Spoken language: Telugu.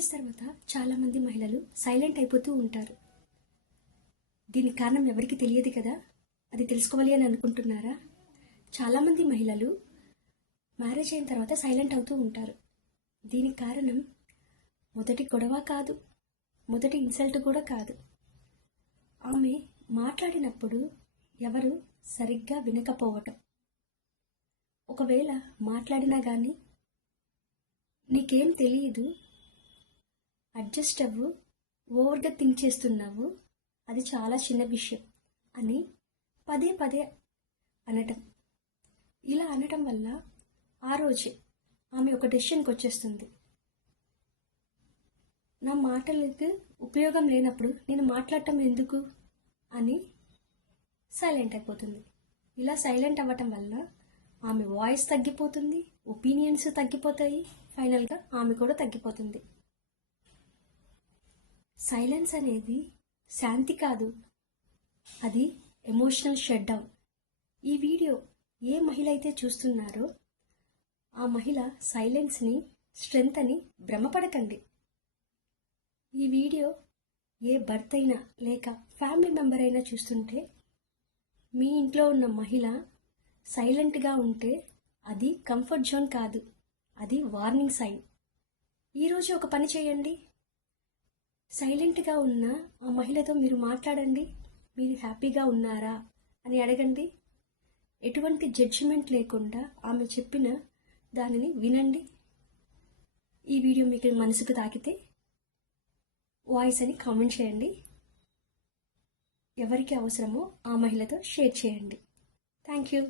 మ్యారేజ్ తర్వాత చాలామంది మహిళలు సైలెంట్ అయిపోతూ ఉంటారు. దీనికి కారణం ఎవరికి తెలియదు కదా, అది తెలుసుకోవాలి అని అనుకుంటున్నారా? చాలామంది మహిళలు మ్యారేజ్ అయిన తర్వాత సైలెంట్ అవుతూ ఉంటారు. దీనికి కారణం మొదటి గొడవ కాదు, మొదటి ఇన్సల్ట్ కూడా కాదు. ఆమె మాట్లాడినప్పుడు ఎవరు సరిగ్గా వినకపోవటం. ఒకవేళ మాట్లాడినా కానీ నీకేం తెలియదు, అడ్జస్ట్ అవ్వు, ఓవర్గా థింక్ చేస్తున్నావు, అది చాలా చిన్న విషయం అని పదే పదే అనటం. ఇలా అనటం వల్ల ఆ రోజే ఆమె ఒక డెసిషన్కి వచ్చేస్తుంది. నా మాటలకు ఉపయోగం లేనప్పుడు నేను మాట్లాడటం ఎందుకు అని సైలెంట్ అయిపోతుంది. ఇలా సైలెంట్ అవ్వటం వల్ల ఆమె వాయిస్ తగ్గిపోతుంది, ఒపీనియన్స్ తగ్గిపోతాయి, ఫైనల్గా ఆమె కూడా తగ్గిపోతుంది. సైలెన్స్ అనేది శాంతి కాదు, అది ఎమోషనల్ షట్ డౌన్. ఈ వీడియో ఏ మహిళ అయితే చూస్తున్నారో ఆ మహిళ సైలెన్స్ని స్ట్రెంగ్త్ అని భ్రమపడకండి. ఈ వీడియో ఏ భర్త అయినా లేక ఫ్యామిలీ మెంబర్ అయినా చూస్తుంటే మీ ఇంట్లో ఉన్న మహిళ సైలెంట్గా ఉంటే అది కంఫర్ట్ జోన్ కాదు, అది వార్నింగ్ సైన్. ఈరోజు ఒక పని చేయండి, సైలెంట్గా ఉన్న ఆ మహిళతో మీరు మాట్లాడండి. మీరు హ్యాపీగా ఉన్నారా అని అడగండి. ఎటువంటి జడ్జిమెంట్ లేకుండా ఆమె చెప్పిన దానిని వినండి. ఈ వీడియో మీకు మనసుకు తాకితే వాయిస్ అని కామెంట్ చేయండి. ఎవరికి అవసరమో ఆ మహిళతో షేర్ చేయండి. Thank you.